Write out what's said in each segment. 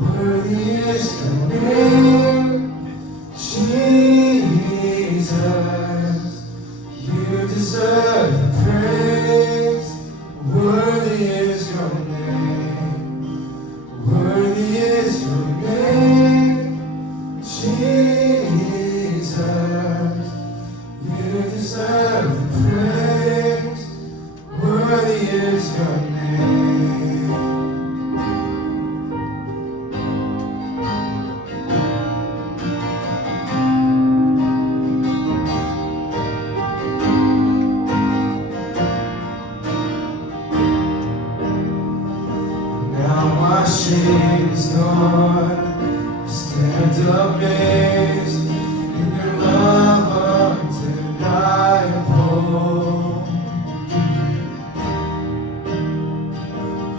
Worthy is your name, Jesus. You deserve the praise. Worthy is your name. Worthy is your name, Jesus. You deserve the praise. Worthy is your name. Now my shame is gone. I stand amazed in your love undeniable.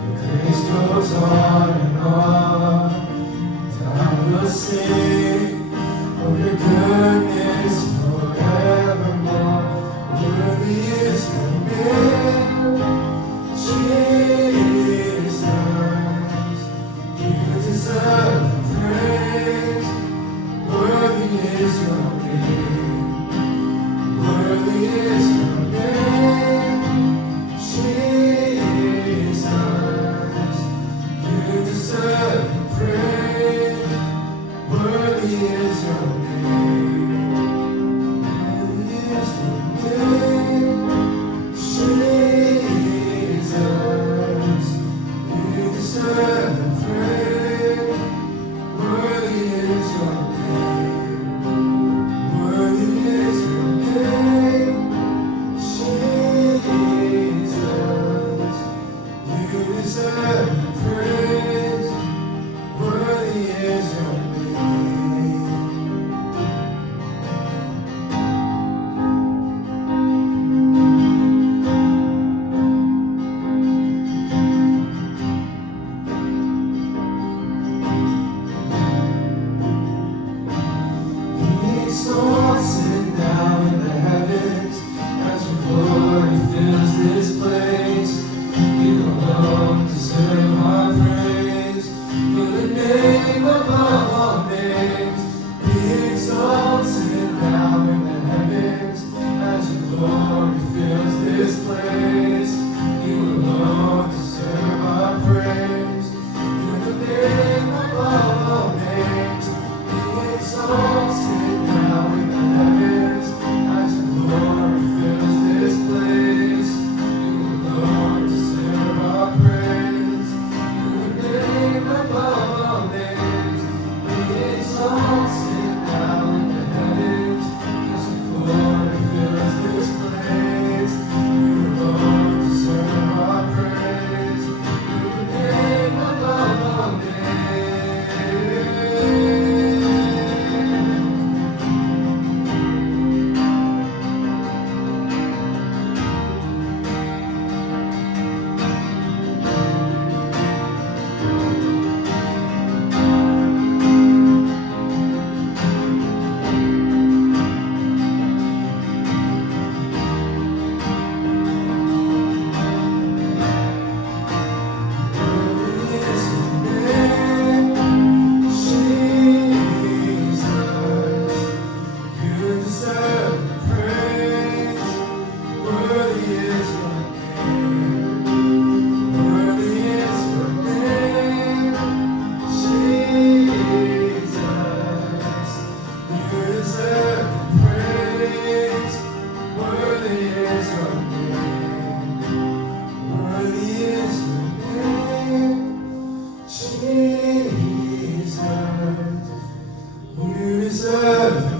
Your grace goes on and on, and I will sing of your goodness forevermore. Worthy is your name, Jesus. You deserve the praise. Worthy is your name. Worthy is your name, Jesus. You deserve the praise. Worthy is your name. Worthy is your name, Jesus. You deserve the praise. Worthy is your name. Worthy is your name, Jesus. You deserve the praise. Worthy is your name. Be exalted now in the heavens as your glory fills this place. You alone deserve our praise. For the name above all names. Be exalted now in the heavens as your glory fills this place. You alone deserve our praise. For the name above all names. Be exalted now in the heavens as your glory fills this place. You alone deserve our praise. For the name above all names. Be exalted now in the heavens as your glory fills this place. You alone deserve our praise. For the name above all names. Worthy is your name, Jesus. You deserve the praise. Worthy is your name. Worthy is your name, Jesus. You deserve the praise. Worthy is your name. Worthy is your name, Jesus. You deserve the